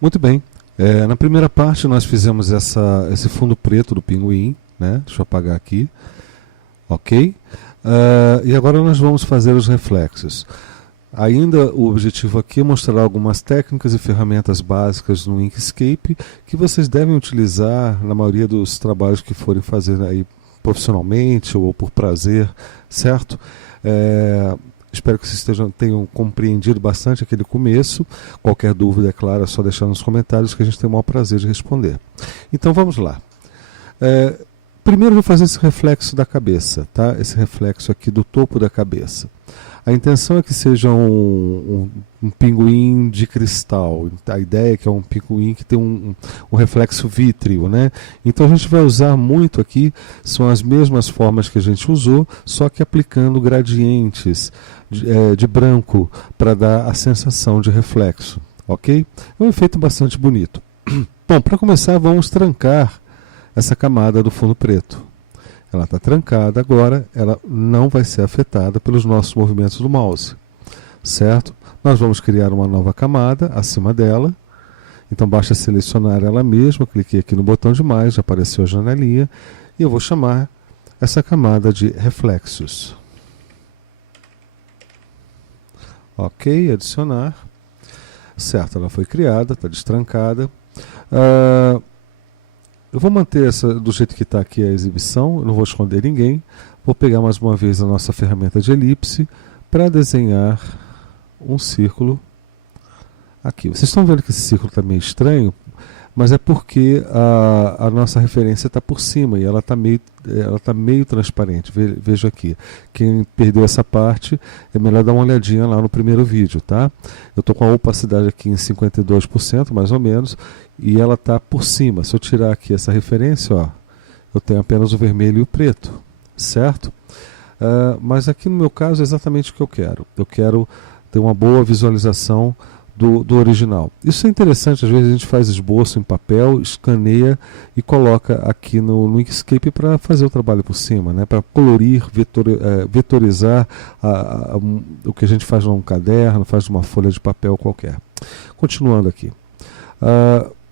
Muito bem. Na primeira parte nós fizemos esse fundo preto do pinguim, né? Deixa eu apagar aqui. Ok? E agora nós vamos fazer os reflexos. Ainda o objetivo aqui é mostrar algumas técnicas e ferramentas básicas no Inkscape que vocês devem utilizar na maioria dos trabalhos que forem fazer aí profissionalmente ou por prazer, certo? Espero que vocês tenham compreendido bastante aquele começo. Qualquer dúvida, é claro, é só deixar nos comentários que a gente tem o maior prazer de responder. Então vamos lá. Primeiro eu vou fazer esse reflexo da cabeça, tá? Esse reflexo aqui do topo da cabeça. A intenção é que seja um pinguim de cristal. A ideia é que é um pinguim que tem um reflexo vítreo, né? Então a gente vai usar muito aqui, são as mesmas formas que a gente usou, só que aplicando gradientes de branco para dar a sensação de reflexo, ok? É um efeito bastante bonito. Bom, para começar vamos trancar essa camada do fundo preto. Ela está trancada agora, ela não vai ser afetada pelos nossos movimentos do mouse, certo? Nós vamos criar uma nova camada acima dela, então basta selecionar ela mesma, cliquei aqui no botão de mais, já apareceu a janelinha, e eu vou chamar essa camada de reflexos. Ok, adicionar, certo, ela foi criada, está destrancada. Eu vou manter essa do jeito que está aqui a exibição, eu não vou esconder ninguém. Vou pegar mais uma vez a nossa ferramenta de elipse para desenhar um círculo aqui. Vocês estão vendo que esse círculo está meio estranho, mas é porque a nossa referência está por cima e ela está meio transparente. Veja aqui, quem perdeu essa parte, é melhor dar uma olhadinha lá no primeiro vídeo, tá? Eu estou com a opacidade aqui em 52%, mais ou menos, e ela está por cima. Se eu tirar aqui essa referência, ó, eu tenho apenas o vermelho e o preto, certo? Mas aqui no meu caso é exatamente o que eu quero. Eu quero ter uma boa visualização do original. Isso é interessante, às vezes a gente faz esboço em papel, escaneia e coloca aqui no Inkscape para fazer o trabalho por cima, né? Para colorir, vetorizar o que a gente faz num caderno, faz numa folha de papel qualquer. Continuando aqui.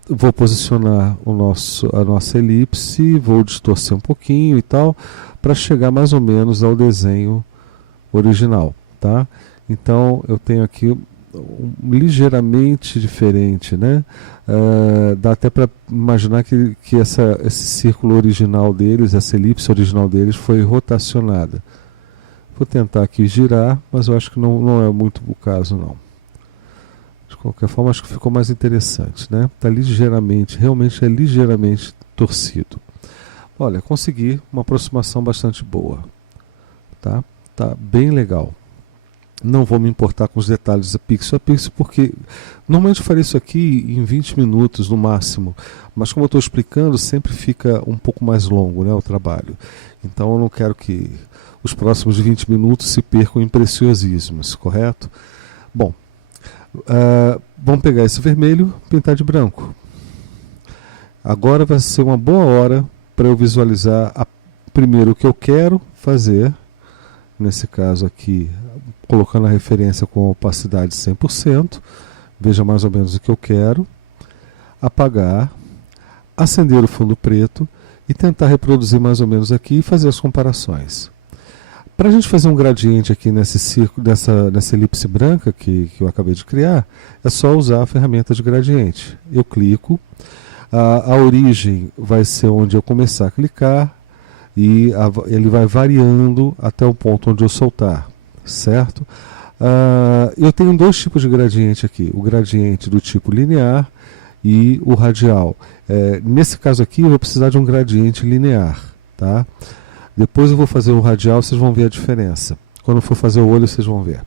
Vou posicionar a nossa elipse, vou distorcer um pouquinho e tal, para chegar mais ou menos ao desenho original, tá? Então eu tenho aqui ligeiramente diferente, né? Dá até para imaginar que esse círculo original deles, essa elipse original deles foi rotacionada. Vou tentar aqui girar, mas eu acho que não é muito o caso não. De qualquer forma, acho que ficou mais interessante, né? Está ligeiramente, realmente é ligeiramente torcido. Olha, consegui uma aproximação bastante boa, tá? Tá bem legal. Não vou me importar com os detalhes pixel a pixel, porque normalmente eu faria isso aqui em 20 minutos no máximo, mas como eu estou explicando, sempre fica um pouco mais longo, né, o trabalho. Então eu não quero que os próximos 20 minutos se percam em preciosismos, correto? Bom, vamos pegar esse vermelho e pintar de branco. Agora vai ser uma boa hora para eu visualizar primeiro o que eu quero fazer, nesse caso aqui, colocando a referência com opacidade 100%, veja mais ou menos o que eu quero, apagar, acender o fundo preto e tentar reproduzir mais ou menos aqui e fazer as comparações. Para a gente fazer um gradiente aqui nesse círculo, nessa elipse branca que eu acabei de criar, é só usar a ferramenta de gradiente. Eu clico, a origem vai ser onde eu começar a clicar e ele vai variando até o ponto onde eu soltar. Certo? Eu tenho dois tipos de gradiente aqui, o gradiente do tipo linear e o radial. Nesse caso aqui eu vou precisar de um gradiente linear, tá? Depois eu vou fazer o radial, vocês vão ver a diferença. Quando eu for fazer o olho, vocês vão ver.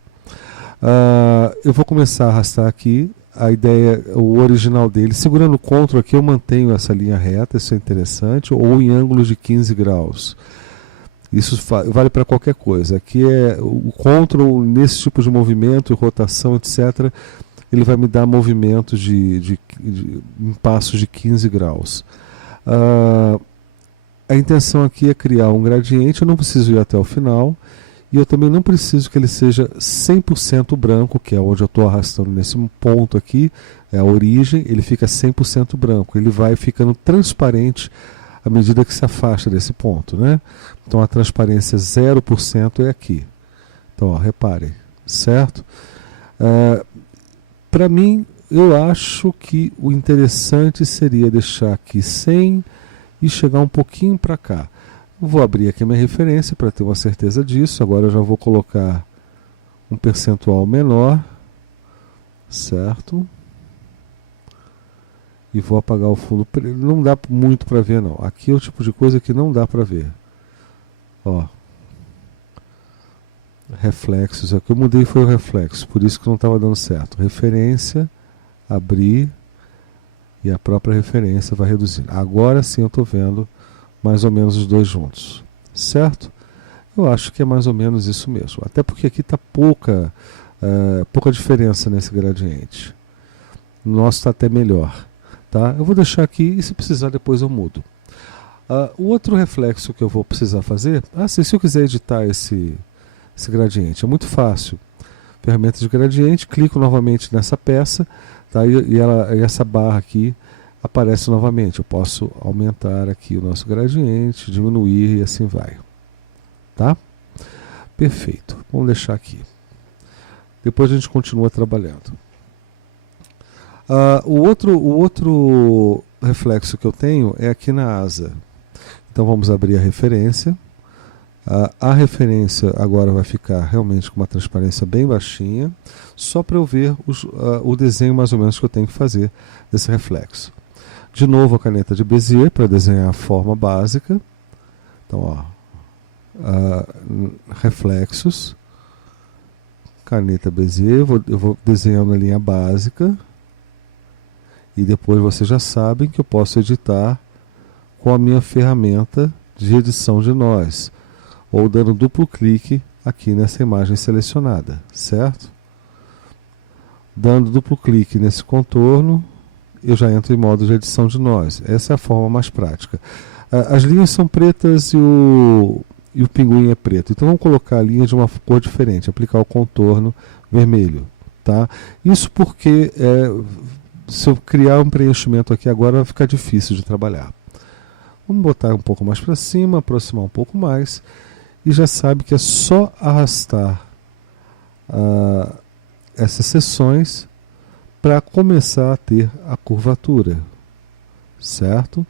Eu vou começar a arrastar aqui, a ideia, o original dele, segurando o CTRL aqui eu mantenho essa linha reta, isso é interessante, ou em ângulos de 15 graus. Isso vale para qualquer coisa. Aqui é o CTRL, nesse tipo de movimento, rotação, etc., ele vai me dar movimentos em passos de 15 graus. A intenção aqui é criar um gradiente, eu não preciso ir até o final, E eu também não preciso que ele seja 100% branco, que é onde eu estou arrastando nesse ponto aqui, é a origem, ele fica 100% branco. Ele vai ficando transparente à medida que se afasta desse ponto, né? Então a transparência 0% é aqui. Então, ó, reparem, certo? Para mim, eu acho que o interessante seria deixar aqui 100 e chegar um pouquinho para cá. Vou abrir aqui a minha referência para ter uma certeza disso. Agora eu já vou colocar um percentual menor, certo? E vou apagar o fundo. Não dá muito para ver, não. Aqui é o tipo de coisa que não dá para ver. Ó. Reflexos. O que eu mudei foi o reflexo, por isso que não estava dando certo. Referência, abrir, e a própria referência vai reduzindo. Agora sim eu estou vendo mais ou menos os dois juntos, certo? Eu acho que é mais ou menos isso mesmo, até porque aqui está pouca diferença nesse gradiente. O nosso está até melhor, tá? Eu vou deixar aqui e se precisar depois eu mudo. O outro reflexo que eu vou precisar fazer, se eu quiser editar esse gradiente, é muito fácil. Ferramenta de gradiente, clico novamente nessa peça, tá? E essa barra aqui aparece novamente. Eu posso aumentar aqui o nosso gradiente, diminuir e assim vai. Tá? Perfeito. Vamos deixar aqui. Depois a gente continua trabalhando. O outro reflexo que eu tenho é aqui na asa. Então vamos abrir a referência. A referência agora vai ficar realmente com uma transparência bem baixinha, só para eu ver o desenho mais ou menos que eu tenho que fazer desse reflexo. De novo a caneta de Bezier para desenhar a forma básica. Então, ó, reflexos, caneta Bezier, eu vou desenhar na linha básica e depois vocês já sabem que eu posso editar com a minha ferramenta de edição de nós, ou dando duplo clique aqui nessa imagem selecionada, certo? Dando duplo clique nesse contorno, eu já entro em modo de edição de nós. Essa é a forma mais prática. As linhas são pretas e o pinguim é preto. Então vamos colocar a linha de uma cor diferente, aplicar o contorno vermelho. Tá? Isso porque se eu criar um preenchimento aqui agora vai ficar difícil de trabalhar. Vamos botar um pouco mais para cima, aproximar um pouco mais. E já sabe que é só arrastar essas seções para começar a ter a curvatura, certo?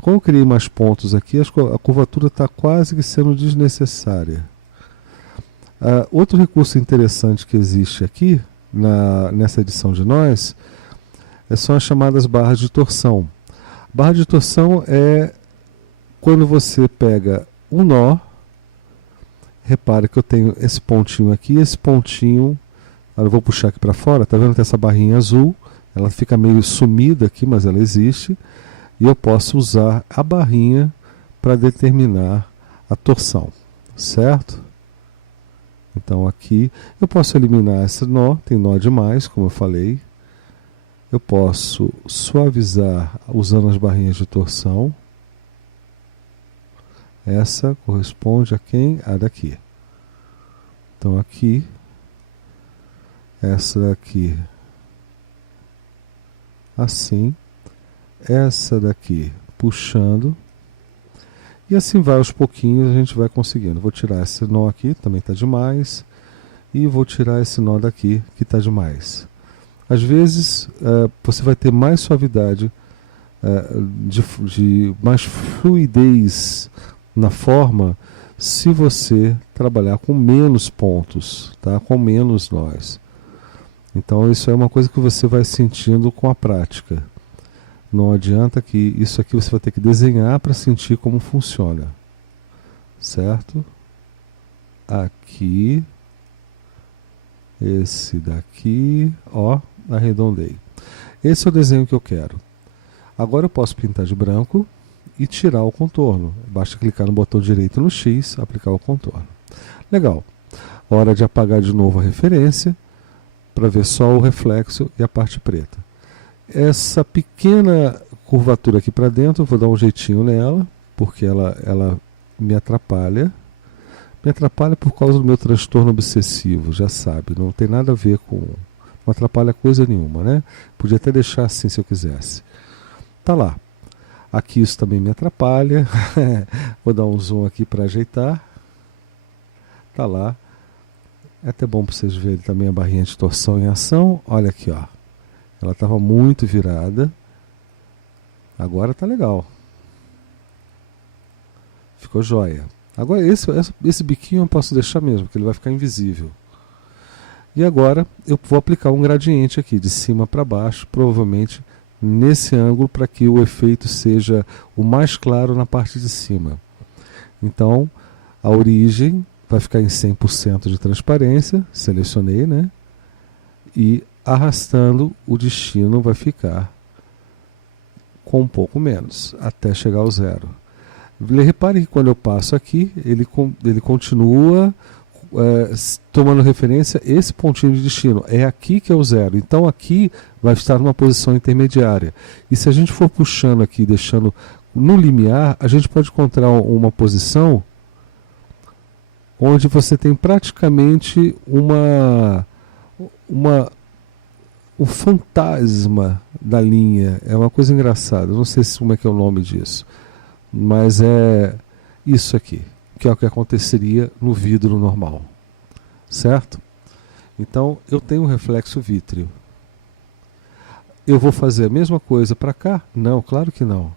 Como eu criei mais pontos aqui, a curvatura está quase que sendo desnecessária. Outro recurso interessante que existe aqui, nessa edição de nós, são as chamadas barras de torção. Barra de torção é quando você pega um nó. Repare que eu tenho esse pontinho aqui, esse pontinho, eu vou puxar aqui para fora, tá vendo que tem essa barrinha azul, ela fica meio sumida aqui, mas ela existe, e eu posso usar a barrinha para determinar a torção, certo? Então aqui eu posso eliminar esse nó, tem nó demais, como eu falei, eu posso suavizar usando as barrinhas de torção. Essa corresponde a quem? A daqui. Então aqui, essa daqui, assim, essa daqui puxando, e assim vai aos pouquinhos a gente vai conseguindo. Vou tirar esse nó aqui, também está demais, e vou tirar esse nó daqui, que está demais. Às vezes você vai ter mais suavidade, de mais fluidez na forma, se você trabalhar com menos pontos, tá? Com menos nós. Então isso é uma coisa que você vai sentindo com a prática. Não adianta que isso aqui você vai ter que desenhar para sentir como funciona, certo? Aqui, esse daqui, ó, arredondei. Esse é o desenho que eu quero. Agora eu posso pintar de branco e tirar o contorno. Basta clicar no botão direito no X, aplicar o contorno. Legal. Hora de apagar de novo a referência para ver só o reflexo e a parte preta. Essa pequena curvatura aqui para dentro, eu vou dar um jeitinho nela, porque ela me atrapalha. Me atrapalha por causa do meu transtorno obsessivo, já sabe, não tem nada a ver com... Não atrapalha coisa nenhuma, né? Podia até deixar assim se eu quisesse. Tá lá. Aqui isso também me atrapalha. Vou dar um zoom aqui para ajeitar. Tá lá. É até bom para vocês verem também a barrinha de torção em ação. Olha aqui, ó. Ela estava muito virada. Agora tá legal. Ficou jóia. Agora esse biquinho eu posso deixar mesmo, porque ele vai ficar invisível. E agora eu vou aplicar um gradiente aqui, de cima para baixo, provavelmente nesse ângulo, para que o efeito seja o mais claro na parte de cima. Então, a origem vai ficar em 100% de transparência, selecionei, né? E arrastando, o destino vai ficar com um pouco menos, até chegar ao zero. Repare que quando eu passo aqui, ele continua tomando referência esse pontinho de destino. É aqui que é o zero. Então aqui vai estar numa posição intermediária. E se a gente for puxando aqui, deixando no limiar, a gente pode encontrar uma posição onde você tem praticamente o fantasma da linha. É uma coisa engraçada. Não sei como é que é o nome disso. Mas é isso aqui, que é o que aconteceria no vidro normal, certo? Então eu tenho um reflexo vítreo. Eu vou fazer a mesma coisa para cá? Não, claro que não.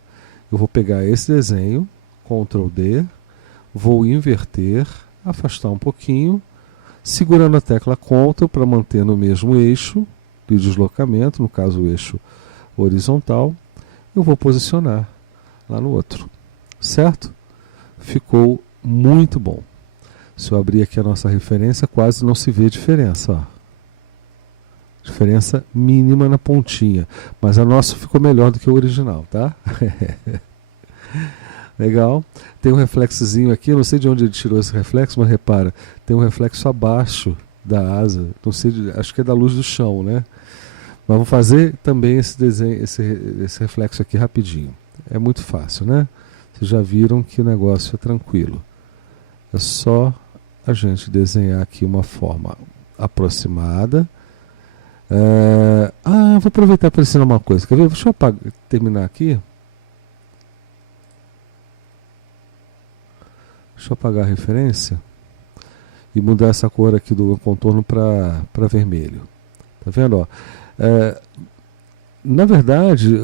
Eu vou pegar esse desenho, Ctrl D, vou inverter, afastar um pouquinho, segurando a tecla Ctrl para manter no mesmo eixo de deslocamento, no caso o eixo horizontal, eu vou posicionar lá no outro, certo? Ficou muito bom. Se eu abrir aqui a nossa referência, quase não se vê diferença, ó. Diferença mínima na pontinha, mas a nossa ficou melhor do que o original, tá? Legal. Tem um reflexozinho aqui, eu não sei de onde ele tirou esse reflexo, mas repara, tem um reflexo abaixo da asa, não sei, acho que é da luz do chão, né? Mas vamos fazer também esse desenho, esse reflexo aqui rapidinho. É muito fácil, né? Vocês já viram que o negócio é tranquilo. É só a gente desenhar aqui uma forma aproximada. Vou aproveitar para ensinar uma coisa. Quer ver? Deixa eu terminar aqui. Deixa eu apagar a referência e mudar essa cor aqui do contorno para vermelho. Tá vendo? Ó? Na verdade,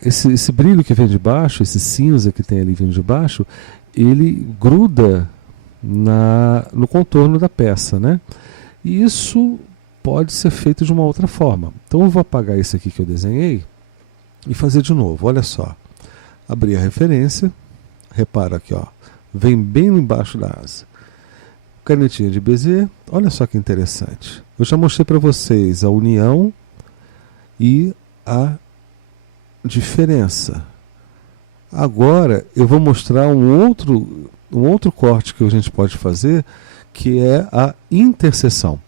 esse brilho que vem de baixo, esse cinza que tem ali vindo de baixo, ele gruda no contorno da peça, né? E isso pode ser feito de uma outra forma. Então eu vou apagar esse aqui que eu desenhei e fazer de novo. Olha só. Abrir a referência. Repara aqui, ó. Vem bem embaixo da asa. Canetinha de Bezier. Olha só que interessante. Eu já mostrei para vocês a união e a diferença. Agora eu vou mostrar um outro corte que a gente pode fazer, que é a interseção.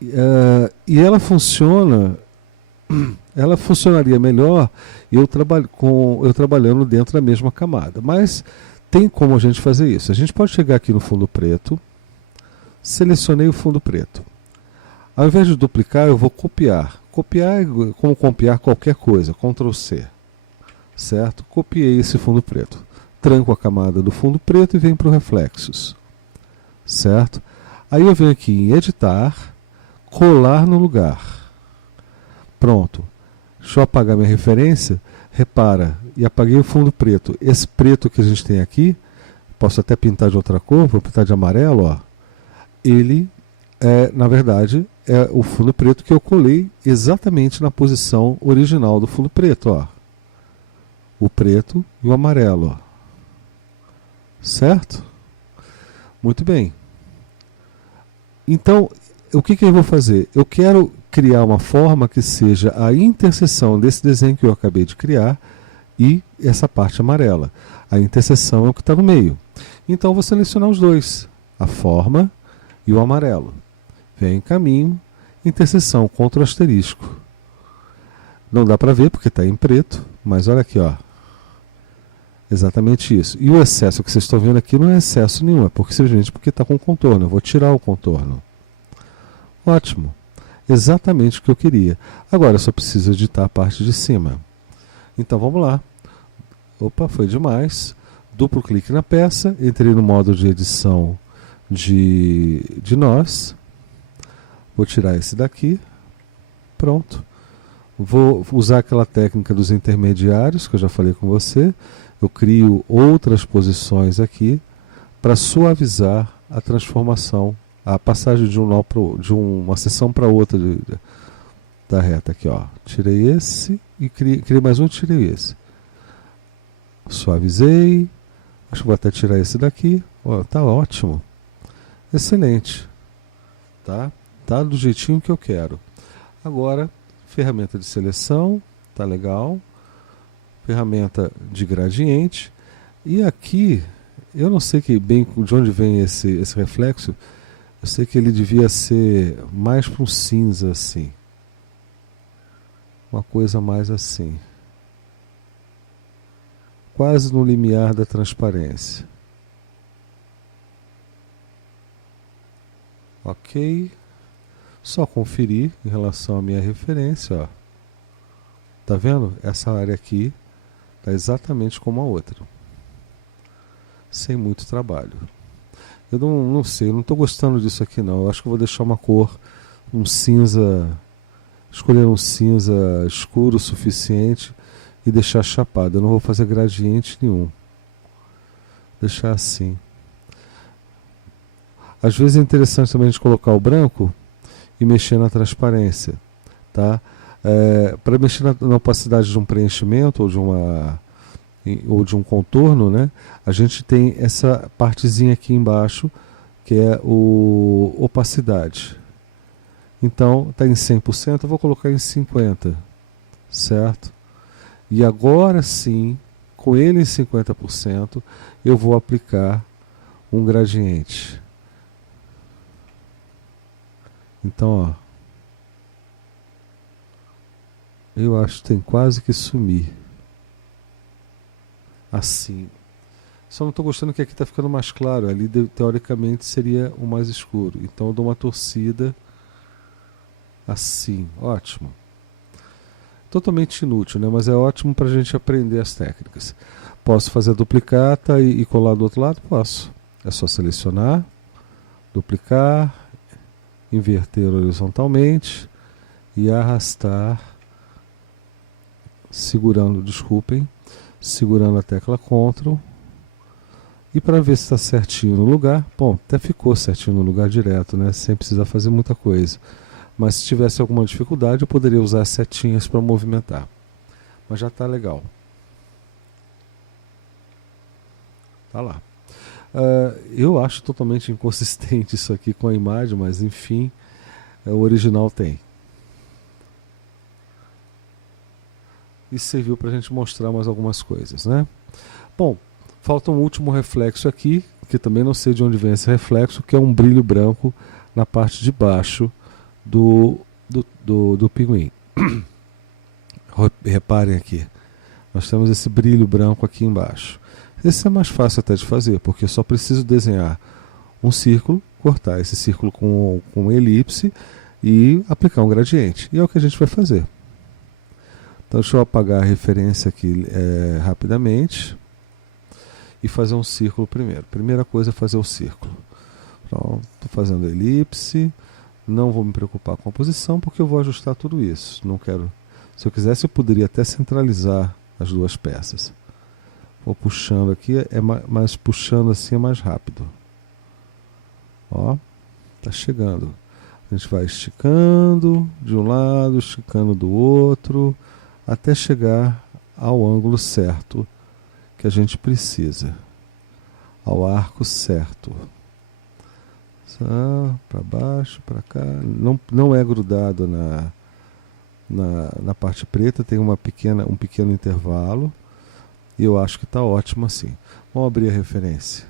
E ela funcionaria melhor eu trabalhando dentro da mesma camada. Mas tem como a gente fazer isso. A gente pode chegar aqui no fundo preto, selecionei o fundo preto. Ao invés de duplicar, eu vou copiar. Copiar é como copiar qualquer coisa, Ctrl C. Certo? Copiei esse fundo preto. Tranco a camada do fundo preto e venho para o reflexos. Certo? Aí eu venho aqui em editar, colar no lugar. Pronto. Deixa eu apagar minha referência. Repara, e apaguei o fundo preto. Esse preto que a gente tem aqui, posso até pintar de outra cor, vou pintar de amarelo, ó. Ele na verdade, é o fundo preto que eu colei exatamente na posição original do fundo preto, ó. O preto e o amarelo, ó. Certo? Muito bem. Então, o que eu vou fazer? Eu quero criar uma forma que seja a interseção desse desenho que eu acabei de criar e essa parte amarela. A interseção é o que está no meio. Então, eu vou selecionar os dois, a forma e o amarelo. Vem em caminho, interseção, Ctrl asterisco. Não dá para ver porque está em preto, mas olha aqui, ó. Exatamente isso. E o excesso que vocês estão vendo aqui não é excesso nenhum, é simplesmente porque está com contorno. Eu vou tirar o contorno. Ótimo. Exatamente o que eu queria. Agora eu só preciso editar a parte de cima. Então vamos lá. Opa, foi demais. Duplo clique na peça, entrei no modo de edição de nós. Vou tirar esse daqui. Pronto. Vou usar aquela técnica dos intermediários que eu já falei com você. Eu crio outras posições aqui para suavizar a transformação, a passagem de um nó de uma seção para outra da reta aqui, ó. Tirei esse e criei mais um, tirei esse. Suavizei. Acho que vou até tirar esse daqui. Ó, tá ótimo. Excelente. Tá do jeitinho que eu quero. Agora, ferramenta de seleção, tá legal. Ferramenta de gradiente. E aqui, eu não sei bem de onde vem esse reflexo. Eu sei que ele devia ser mais para um cinza assim. Uma coisa mais assim. Quase no limiar da transparência. Ok. Só conferir em relação à minha referência, ó. Tá vendo? Essa área aqui está exatamente como a outra. Sem muito trabalho. Eu não sei, eu não estou gostando disso aqui não. Eu acho que eu vou deixar uma cor, um cinza, escolher um cinza escuro o suficiente e deixar chapado. Eu não vou fazer gradiente nenhum. Deixar assim. Às vezes é interessante também a gente colocar o branco e mexer na transparência, tá? Para mexer na opacidade de um preenchimento ou de um contorno, né? A gente tem essa partezinha aqui embaixo que é o opacidade. Então está em 100%, eu vou colocar em 50%, certo? E agora sim, com ele em 50%, eu vou aplicar um gradiente. Então, ó, eu acho que tem quase que sumir. Assim. Só não estou gostando que aqui está ficando mais claro. Ali, teoricamente, seria o mais escuro. Então, eu dou uma torcida assim. Ótimo. Totalmente inútil, né? Mas é ótimo para a gente aprender as técnicas. Posso fazer a duplicata e colar do outro lado? Posso. É só selecionar, duplicar, inverter horizontalmente e arrastar, segurando a tecla Ctrl. E para ver se está certinho no lugar, bom, até ficou certinho no lugar direto, né? Sem precisar fazer muita coisa. Mas se tivesse alguma dificuldade, eu poderia usar as setinhas para movimentar. Mas já está legal. Tá lá. Eu acho totalmente inconsistente isso aqui com a imagem, mas enfim, o original tem. Isso serviu para a gente mostrar mais algumas coisas, né? Bom, falta um último reflexo aqui, que também não sei de onde vem esse reflexo, que é um brilho branco na parte de baixo do pinguim. Reparem aqui, nós temos esse brilho branco aqui embaixo. Esse é mais fácil até de fazer, porque eu só preciso desenhar um círculo, cortar esse círculo com elipse e aplicar um gradiente. E é o que a gente vai fazer. Então deixa eu apagar a referência aqui rapidamente e fazer um círculo primeiro. Primeira coisa é fazer o círculo. Então, estou fazendo a elipse, não vou me preocupar com a posição porque eu vou ajustar tudo isso. Não quero. Se eu quisesse eu poderia até centralizar as duas peças. Vou puxando aqui, mas puxando assim é mais rápido. Ó, tá chegando. A gente vai esticando de um lado, esticando do outro, até chegar ao ângulo certo que a gente precisa, ao arco certo. Para baixo, para cá. Não é grudado na parte preta, tem um pequeno intervalo. E eu acho que está ótimo assim. Vamos abrir a referência.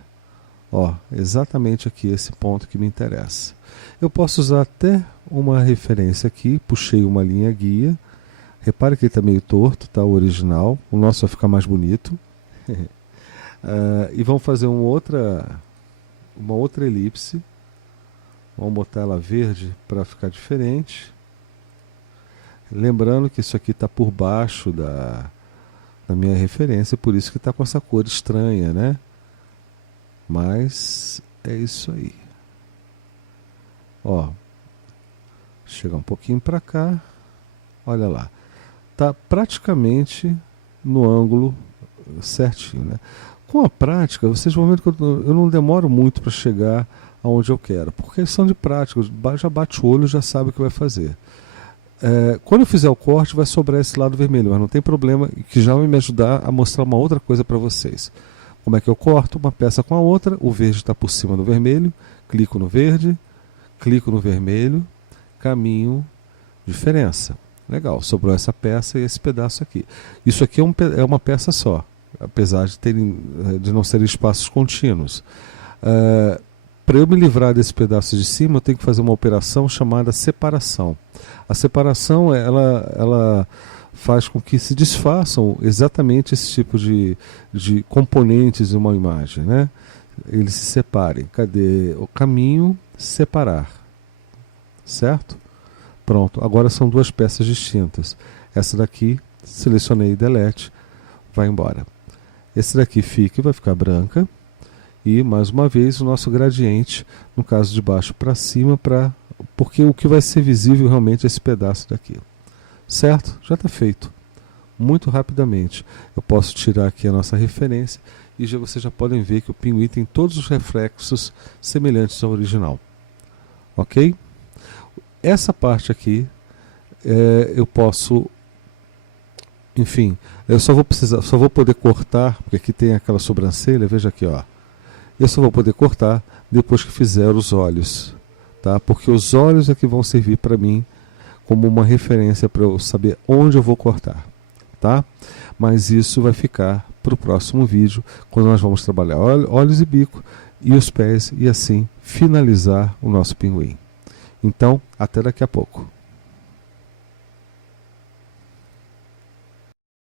Ó, exatamente aqui esse ponto que me interessa. Eu posso usar até uma referência aqui, puxei uma linha guia. Repare que ele está meio torto, tá? O original. O nosso vai ficar mais bonito. E vamos fazer uma outra elipse. Vamos botar ela verde para ficar diferente. Lembrando que isso aqui está por baixo da minha referência, por isso que está com essa cor estranha, né? Mas é isso aí. Ó, chegar um pouquinho para cá. Olha lá. Tá praticamente no ângulo certinho, né? Com a prática, vocês vão ver que eu não demoro muito para chegar aonde eu quero, porque eles são de prática, já bate o olho, já sabe o que vai fazer. Quando eu fizer o corte, vai sobrar esse lado vermelho, mas não tem problema, que já vai me ajudar a mostrar uma outra coisa para vocês. Como é que eu corto uma peça com a outra? O verde está por cima do vermelho, clico no verde, clico no vermelho, caminho, diferença. Legal, sobrou essa peça e esse pedaço aqui. Isso aqui é uma peça só, apesar de não serem espaços contínuos. Para eu me livrar desse pedaço de cima, eu tenho que fazer uma operação chamada separação. A separação, ela faz com que se desfaçam exatamente esse tipo de componentes de uma imagem, né? Eles se separem. Cadê o caminho? Separar. Certo? Pronto. Agora são duas peças distintas. Essa daqui, selecionei delete, vai embora. Esse daqui fica e vai ficar branca. E, mais uma vez, o nosso gradiente, no caso de baixo para cima, porque o que vai ser visível realmente é esse pedaço daqui. Certo? Já está feito. Muito rapidamente. Eu posso tirar aqui a nossa referência e vocês já podem ver que o pinguim tem todos os reflexos semelhantes ao original. Ok? Essa parte aqui, eu posso... Enfim, eu só vou poder cortar, porque aqui tem aquela sobrancelha, veja aqui, ó. Eu só vou poder cortar depois que fizer os olhos, tá? Porque os olhos é que vão servir para mim como uma referência para eu saber onde eu vou cortar, tá? Mas isso vai ficar para o próximo vídeo, quando nós vamos trabalhar olhos e bico e os pés e assim finalizar o nosso pinguim. Então, até daqui a pouco.